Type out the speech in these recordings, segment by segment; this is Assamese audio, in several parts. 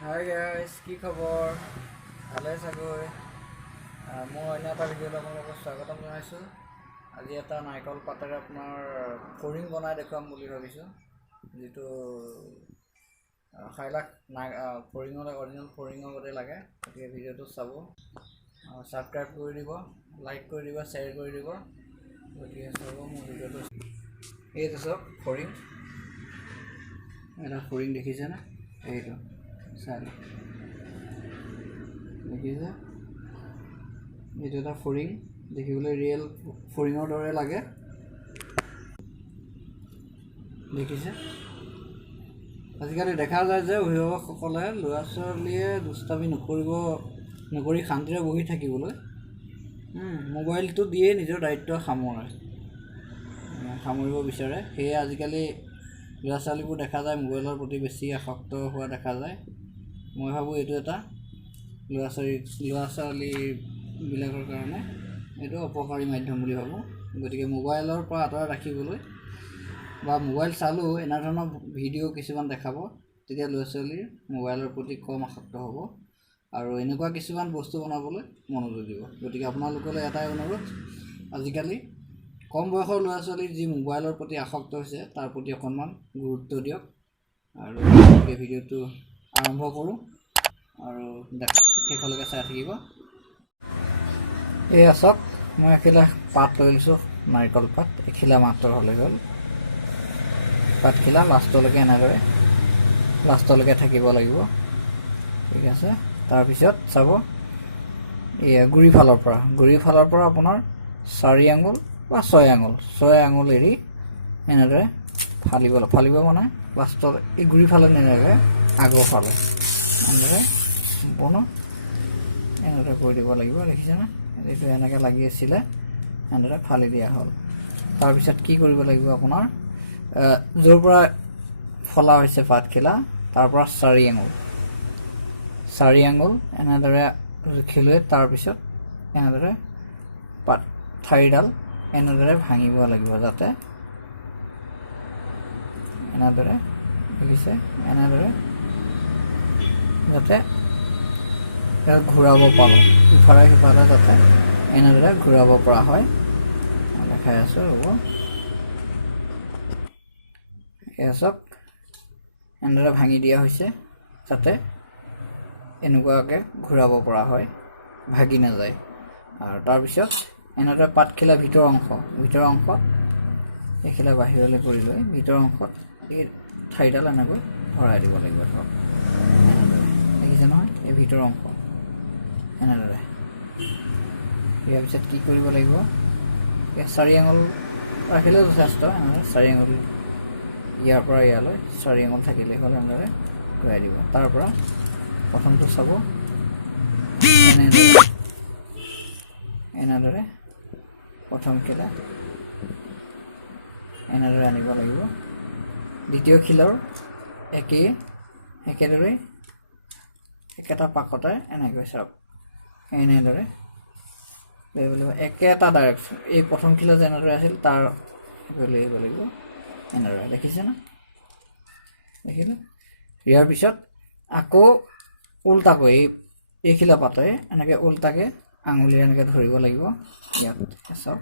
Hi guys, কি খবৰ? ভালে চাগৈ। মই অন্য এটা ভিডিঅ'ত আপোনালোকক স্বাগতম জনাইছোঁ। আজি এটা নাৰিকল পাতেৰে আপোনাৰ ফৰিং বনাই দেখুৱাম বুলি ভাবিছোঁ। যিটো খাইলাক ফৰিঙলৈ অৰিজিনেল ফৰিঙৰ গতে লাগে। গতিকে ভিডিঅ'টো চাব, ছাবস্ক্ৰাইব কৰি দিব, লাইক কৰি দিব, শ্বেয়াৰ কৰি দিব। গতিকে চাব মোৰ ভিডিঅ'টো। এইটো চাওক ফৰিং, এটা ফৰিং দেখিছেনে? এইটো চাই দেখিছে, এইটো এটা ফৰিং, দেখিবলৈ ৰিয়েল ফৰিঙৰ দৰে লাগে। দেখিছে, আজিকালি দেখা যায় যে অভিভাৱকসকলে ল'ৰা ছোৱালীয়ে দুষ্টামি নকৰি শান্তিৰে বহি থাকিবলৈ মোবাইলটো দিয়ে নিজৰ দায়িত্ব সামৰিব বিচাৰে। সেয়ে আজিকালি ল'ৰা ছোৱালীবোৰ দেখা যায় মোবাইলৰ প্ৰতি বেছি আসক্ত হোৱা দেখা যায়। মই ভাবোঁ এইটো এটা ল'ৰা ছোৱালীবিলাকৰ কাৰণে এইটো অপকাৰী মাধ্যম বুলি ভাবোঁ। গতিকে মোবাইলৰ পৰা আঁতৰাই ৰাখিবলৈ বা মোবাইল চালেও এনেধৰণৰ ভিডিঅ' কিছুমান দেখাব, তেতিয়া ল'ৰা ছোৱালীৰ মোবাইলৰ প্ৰতি কম আসক্ত হ'ব আৰু এনেকুৱা কিছুমান বস্তু বনাবলৈ মনোযোগ দিব। গতিকে আপোনালোকলৈ এটাই অনুৰোধ, আজিকালি কম বয়সৰ ল'ৰা ছোৱালী যি মোবাইলৰ প্ৰতি আসক্ত হৈছে তাৰ প্ৰতি অকণমান গুৰুত্ব দিয়ক। আৰু এই ভিডিঅ'টো আৰম্ভ কৰোঁ আৰু শেষলৈকে চাই থাকিব। এয়া চাওক, মই এখিলা পাত লৈ লৈছোঁ, নাৰিকল পাত এখিলা মাত্ৰ হ'লে হ'ল। পাতখিলা লাষ্টলৈকে থাকিব লাগিব। ঠিক আছে, তাৰপিছত চাব, এয়া গুৰি ফালৰ পৰা আপোনাৰ 4 আঙুল বা 6 আঙুল এৰি এনেদৰে ফালিব মানে লাষ্টত এই গুৰি ফালে নেনেৰে আগৰ ফালে এনেদৰে সম্পূৰ্ণ এনেদৰে কৰি দিব লাগিব। দেখিছেনে, এইটো এনেকৈ লাগি আছিলে, এনেদৰে ফালি দিয়া হ'ল। তাৰপিছত কি কৰিব লাগিব, আপোনাৰ য'ৰ পৰা ফলা হৈছে পাতখিলা তাৰ পৰা 4 আঙুল এনেদৰে জুখি লৈ তাৰপিছত এনেদৰে ঠাৰিডাল এনেদৰে ভাঙিব লাগিব, যাতে এনেদৰে দেখিছে, এনেদৰে যাতে ঘূৰাব পাৰোঁ, ইফালে সিফালে যাতে এনেদৰে ঘূৰাব পৰা হয়। দেখাই আছোঁ, ৰ'ব। এয়া চাওক, এনেদৰে ভাঙি দিয়া হৈছে যাতে এনেকুৱাকৈ ঘূৰাব পৰা হয়, ভাগি নাযায়। আৰু তাৰপিছত এনেদৰে পাতখিলা ভিতৰৰ অংশ এইখিলা বাহিৰলৈ কৰি লৈ ভিতৰৰ অংশত এই ঠাৰিডাল এনেকৈ ভৰাই দিব লাগিব। ধৰক এনেদৰে, দেখিছে নহয়, এই ভিতৰৰ অংশ এনেদৰে। ইয়াৰ পিছত কি কৰিব লাগিব, 4 আঙুল ৰাখিলেও যথেষ্ট। এনেদৰে 4 আঙুল ইয়াৰ পৰা ইয়ালৈ 4 আঙুল থাকিলেই হ'ল, এনেদৰে ঘূৰাই দিব। তাৰ পৰা প্ৰথমটো চাব, এনেদৰে প্ৰথমখিলা এনেদৰে আনিব লাগিব। দ্বিতীয় খিলাও একেদৰে একেটা পাকতে এনেকৈ চাওক, এনেদৰে লৈ আহিব লাগিব। একেটা ডাইৰেকশ্যন, এই প্ৰথম খিলা যেনেদৰে আছিল তাৰ লৈ আহিব লাগিব, এনেদৰে। দেখিছেনে, দেখিলে? ইয়াৰ পিছত আকৌ উল্টাকৈ এই খিলা পাতে এনেকৈ উল্টাকৈ আঙুলিৰে এনেকৈ ধৰিব লাগিব। ইয়াত চাওক,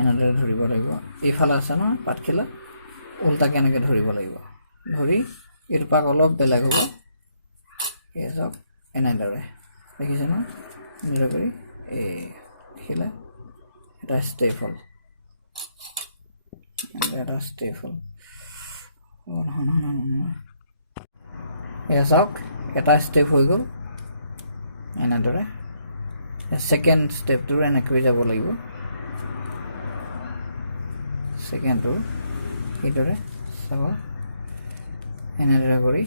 এনেদৰে ধৰিব লাগিব। এইফালে আছে নহয় পাতখিলা, উল্টাকৈ এনেকৈ ধৰিব লাগিব। ধৰি এইটো পাক অলপ বেলেগ হ'ব, এই চাওক, এনেদৰে। দেখিছে নহয়, এনেদৰে কৰি এই দেখিলে এটা ষ্টেপ হ'ল, এয়া চাওক, এটা ষ্টেপ হৈ গ'ল। এনেদৰে ছেকেণ্ড ষ্টেপটোৰ এনেকৈ যাব লাগিব, ছেকেণ্ডটোৰ সেইদৰে চাব, এনেদৰে কৰি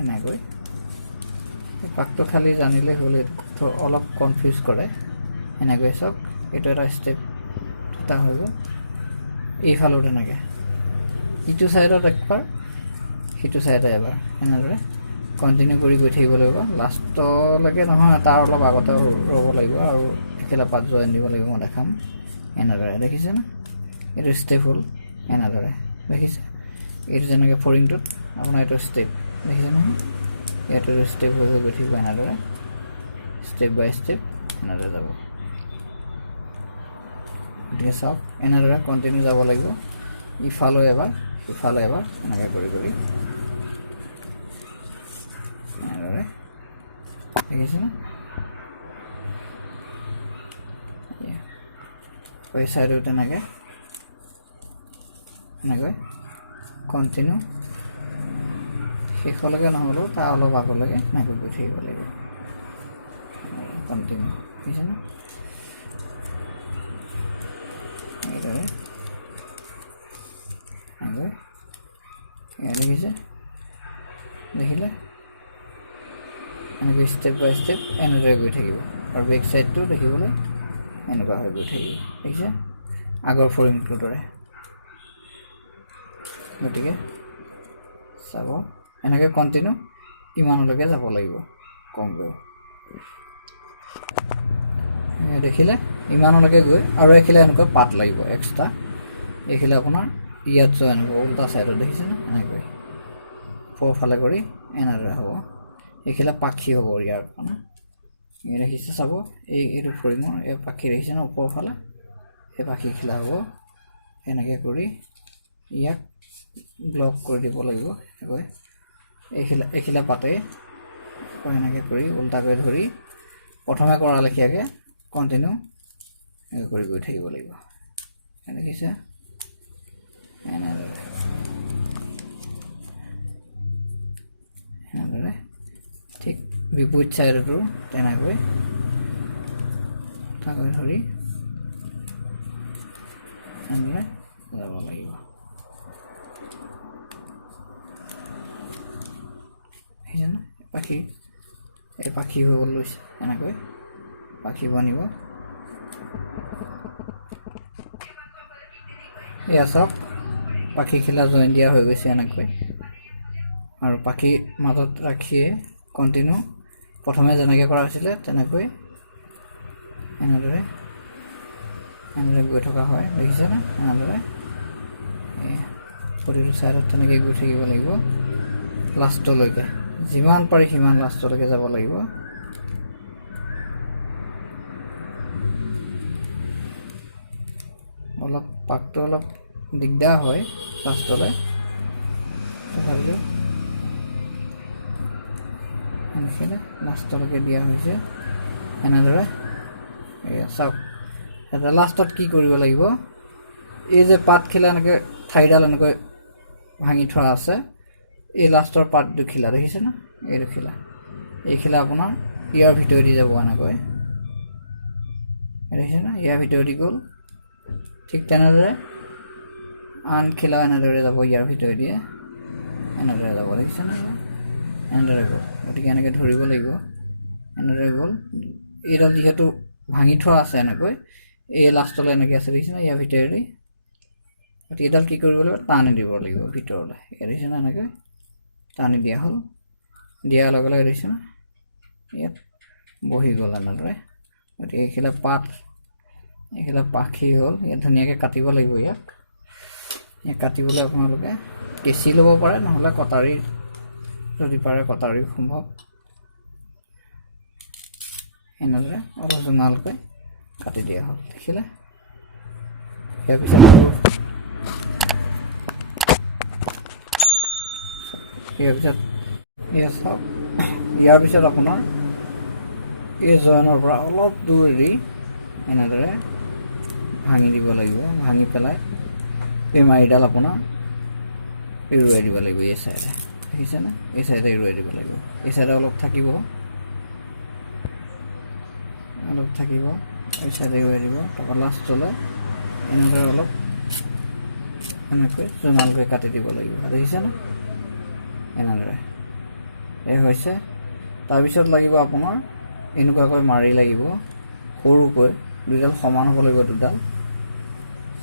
এনেকৈ। পাকটো খালি জানিলে হ'ল, অলপ কনফিউজ কৰে। এনেকৈ চাওক, এইটো এটা ষ্টেপ এটা হৈ গ'ল। এইফালেও তেনেকৈ, ইটো ছাইডত একবাৰ, সিটো ছাইডে এবাৰ, এনেদৰে কণ্টিনিউ কৰি গৈ থাকিব লাগিব। লাষ্টলৈকে নহয়, তাৰ অলপ আগতে ৰ'ব লাগিব আৰু এখিলা পাত জইন দিব লাগিব। মই দেখাম, এনেদৰে। দেখিছেনে, এইটো ষ্টেপ হ'ল, এনেদৰে। দেখিছে, এইটো যেনেকৈ ফৰিংটোত আপোনাৰ এইটো ষ্টেপ দেখিছে নহয় ইয়াতো ষ্টেপ হৈ গৈ থাকিব এনেদৰে ষ্টেপ বাই ষ্টেপ এনেদৰে যাব গতিকে চাওক এনেদৰে কণ্টিনিউ যাব লাগিব ইফালে এবাৰ সিফালে এবাৰ এনেকৈ কৰি কৰি এনেদৰে দেখিছে না এই চাইডো তেনেকৈ এনেকৈ কণ্টিনিউ শেষলৈকে নহ'লেও তাৰ অলপ আগলৈকে এনেকৈ গৈ থাকিব লাগিব কণ্টিনিউ দেখিছে না এইদৰে এনেকৈ এয়া দেখিছে দেখিলে এনেকৈ ষ্টেপ বাই ষ্টেপ এনেদৰে গৈ থাকিব আৰু বেক চাইডটো দেখিবলৈ এনেকুৱা হৈ গৈ থাকিব দেখিছে আগৰ ফ্ৰেমটোৰ দৰে গতিকে চাব এনেকৈ কণ্টিনিউ ইমানলৈকে যাব লাগিব কমকৈ দেখিলে ইমানলৈকে গৈ আৰু এইখিলে এনেকুৱা পাত লাগিব এক্সট্ৰা এইখিলে আপোনাৰ ইয়াত জইন হ'ব উল্টা চাইডত দেখিছে না এনেকৈ ওপৰফালে কৰি এনেদৰে হ'ব এইখিলে পাখি হ'ব ইয়াৰ কাৰণে এই দেখিছে চাব এইটো ফ্ৰেমৰ এই পাখি দেখিছে না ওপৰফালে এই পাখি খিলা হ'ব এনেকৈ কৰি ইয়াক ব্লক কৰি দিব লাগিব এইখিলা পাতে এনেকৈ কৰি উল্টাকৈ ধৰি প্ৰথমে কৰা লেখীয়াকৈ কণ্টিনিউ কৰি গৈ থাকিব লাগিব দেখিছে এনেদৰে ঠিক বিপৰীত চাইডতো তেনেকৈ ধৰি এনেদৰে যাব লাগিব দেখিছে না পাখি এই পাখি হৈ গ'ল লৈছে এনেকৈ পাখি বনিব এয়া চাওক পাখিখিলা জইন দিয়া হৈ গৈছে এনেকৈ আৰু পাখি মাজত ৰাখিয়ে কণ্টিনিউ প্ৰথমে যেনেকৈ কৰা হৈছিলে তেনেকৈ এনেদৰে গৈ থকা হয় দেখিছে না এনেদৰে প্ৰতিটো চাইডত তেনেকৈ গৈ থাকিব লাগিব লাষ্টলৈকে যিমান পাৰি সিমান লাষ্টলৈকে যাব লাগিব অলপ পাকটো অলপ দিগদাৰ হয় লাষ্টলৈ তথাপিও এনেকৈ লাষ্টলৈকে দিয়া হৈছে এনেদৰে এয়া চাওক এতিয়া লাষ্টত কি কৰিব লাগিব এই যে পাতখিলা এনেকৈ ঠাইডাল এনেকৈ ভাঙি থোৱা আছে এই লাষ্টৰ পাত দুখিলা দেখিছে না এই দুখিলা এইখিলা আপোনাৰ ইয়াৰ ভিতৰেদি যাব এনেকৈ দেখিছে না ইয়াৰ ভিতৰেদি গ'ল ঠিক তেনেদৰে আন খিলা এনেদৰে যাব ইয়াৰ ভিতৰেদি এনেদৰে যাব দেখিছে না এনেদৰে গ'ল গতিকে এনেকৈ ধৰিব লাগিব এনেদৰে গ'ল এইডাল যিহেতু ভাঙি থোৱা আছে এনেকৈ এই লাষ্টলৈ এনেকৈ আছে দেখিছে না ইয়াৰ ভিতৰেদি গতিকে এইডাল কি কৰিব লাগিব টানি দিব লাগিব ভিতৰলৈ দেখিছে না এনেকৈ টানি দিয়া হ'ল দিয়াৰ লগে লগে দেখিছে না ইয়াত বহি গ'ল এনেদৰে গতিকে এইখিলা পাত এইখিলা পাখি হ'ল ইয়াত ধুনীয়াকৈ কাটিব লাগিব ইয়াক কাটিবলৈ আপোনালোকে কেঁচি ল'ব পাৰে নহ'লে কটাৰী যদি পাৰে কটাৰী সম্ভৱ এনেদৰে অলপ জোঙালকৈ কাটি দিয়া হ'ল দেখিলে ইয়াৰ পিছত আপোনাৰ এই জইনৰ পৰা অলপ দূৰ এৰি এনেদৰে ভাঙি দিব লাগিব ভাঙি পেলাই বেমাৰীডাল আপোনাৰ এৰুৱাই দিব লাগিব এই চাইডে দেখিছে না এই চাইডে এৰুৱাই দিব লাগিব এই চাইডে অলপ থাকিব এই চাইডে এৰুৱাই দিব তাৰপৰা লাষ্টলৈ এনেদৰে অলপ এনেকৈ জোঙালকৈ কাটি দিব লাগিব দেখিছে না এনেদৰে এই হৈছে তাৰপিছত লাগিব আপোনাৰ এনেকুৱাকৈ মাৰি লাগিব সৰুকৈ দুডাল সমান হ'ব লাগিব দুডাল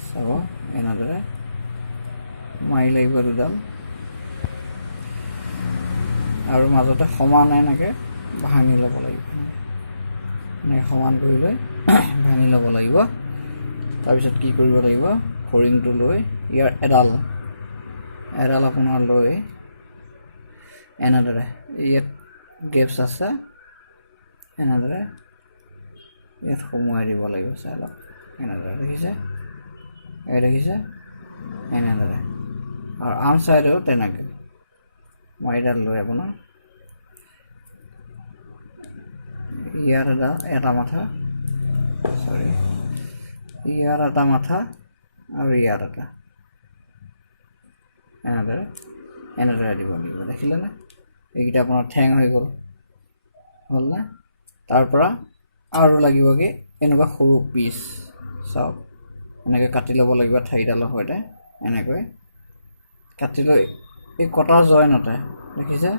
চাব এনেদৰে মাৰি লাগিব দুডাল আৰু মাজতে সমান এনেকৈ ভাঙি ল'ব লাগিব এনেকৈ সমান কৰি লৈ ভাঙি ল'ব লাগিব তাৰপিছত কি কৰিব লাগিব ফৰিংটো লৈ ইয়াৰ এডাল আপোনাৰ লৈ এনেদৰে ইয়াত গেপছ আছে, এনেদৰে ইয়াত সোমোৱাই দিব লাগিব। চাই লওক এনেদৰে দেখিছে, এই দেখিছে এনেদৰে। আৰু আন চাইডেও তেনেকৈ মাৰিডাল লৈ আপোনাৰ ইয়াত এটা মাথা, চৰি ইয়াত এটা মাথা আৰু ইয়াত এটা, এনেদৰে দিব লাগিব। দেখিলেনে? এইকেইটা আপোনাৰ ঠেং হৈ গ'ল, হ'লনে? তাৰপৰা আৰু লাগিব কি এনেকুৱা সৰু পিচ, চাওক এনেকৈ কাটি ল'ব লাগিব ঠাৰিডালৰ সৈতে। এনেকৈ কাটি লৈ এই কটাৰ জইনতে দেখিছে,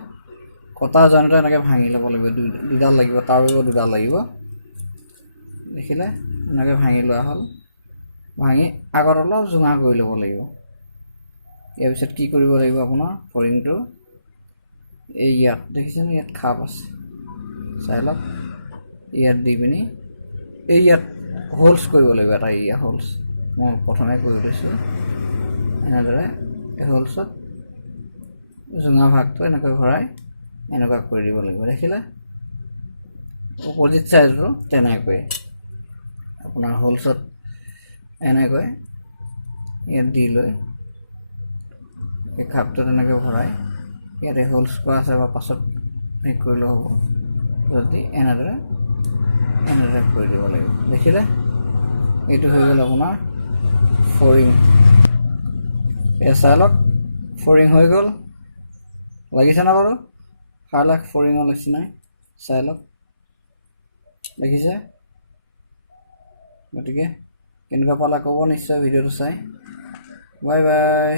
কটাৰ জইনতে এনেকৈ ভাঙি ল'ব লাগিব। দুডাল লাগিব, তাৰ বাবেও দুডাল লাগিব। দেখিলে এনেকৈ ভাঙি লোৱা হ'ল। ভাঙি আগত অলপ জোঙা কৰি ল'ব লাগিব। ইয়াৰ পিছত কি কৰিব লাগিব, আপোনাৰ ফৰিংটো এই ইয়াত দেখিছেনে, ইয়াত খাপ আছে, চাই লওক। ইয়াত দি পিনি এই ইয়াত হোলছ কৰিব লাগিব, এটা ইয়াত হোলছ মই প্ৰথমে কৰি লৈছোঁ। এনেদৰে এই হোলছত জোঙা ভাগটো এনেকৈ ভৰাই এনেকুৱা কৰি দিব লাগিব। দেখিলে? অপজিট চাইডটো তেনেকৈ আপোনাৰ হোলছত এনেকৈ ইয়াত দি লৈ এই খাপটো তেনেকৈ ভৰাই ইয়াতে হোলছ কৰা আছে, বা পাছত হেৰি কৰিলেও হ'ব। যদি এনেদৰে কৰি দিব লাগিব। দেখিলে? এইটো হৈ গ'ল আপোনাৰ ফৰিং। এই চাই লওক, ফৰিং হৈ গ'ল। লাগিছেনে বাৰু? লাখ ফৰিঙৰ নিচিনাই, চাই লওক। দেখিছে? গতিকে কেনেকুৱা পালা ক'ব নিশ্চয় ভিডিঅ'টো চাই। Bye bye.